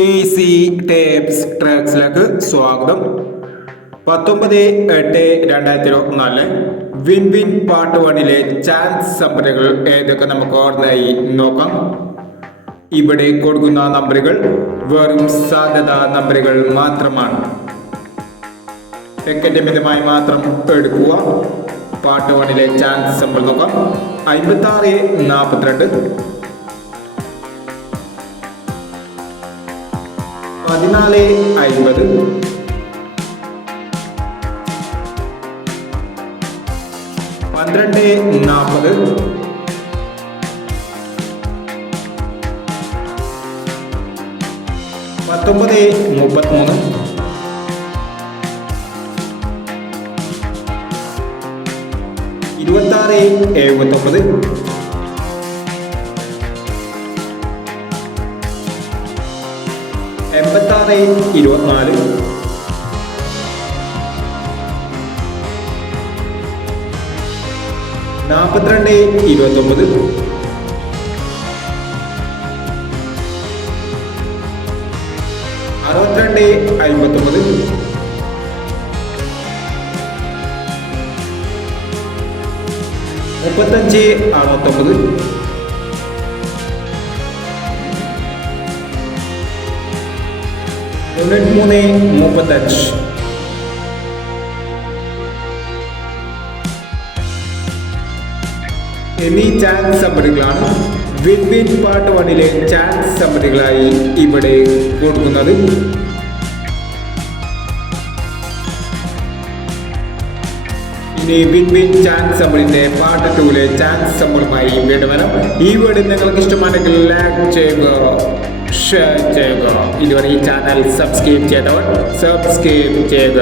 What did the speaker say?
Easy tapes ട്രാക്സിലേക്ക് സ്വാഗതം. 19/8/2024 win win part 1-ലെ chance നമ്പറുകൾ ഏതൊക്കെ നമുക്ക് ഓർമ്മയായി നോക്കാം. ഇവിടെ കൊടുക്കുന്ന നമ്പറുകൾ വെറും സാധ്യതാ നമ്പറുകൾ മാത്രമാണ്. ടിക്കറ്റ് മിതമായി മാത്രം എടുക്കുക. പാർട്ട് 1-ലെ ചാൻസ് നമ്പർ നോക്കാം. 56-42, 14-50, 12-40, 19-33, 26-79, 86-24, 42-29, 62-59, 35-69, 93-35. എന്നീ ചാൻസ് നമ്പറുകളാണ് വിൻ വിൻ പാർട്ട് 1-ലെ ചാൻസ് നമ്പറുകളായി ഇവിടെ കൊടുക്കുന്നത്. ഇനി വിൻ വിൻ ചാൻസ് നമ്പറിന്റെ പാർട്ട് 2-ലെ ചാൻസ് നമ്പറുമായി വീണ്ടും വരാം. ഈ വീഡിയോ നിങ്ങൾക്ക് ഇഷ്ടമാണെങ്കിൽ ലൈക്ക് ചെയ്യുക, ഷെയർ ചെയ്യുക. ഇതുവരെ ഈ ചാനൽ സബ്സ്ക്രൈബ് ചെയ്തവർ സബ്സ്ക്രൈബ് ചെയ്യുക.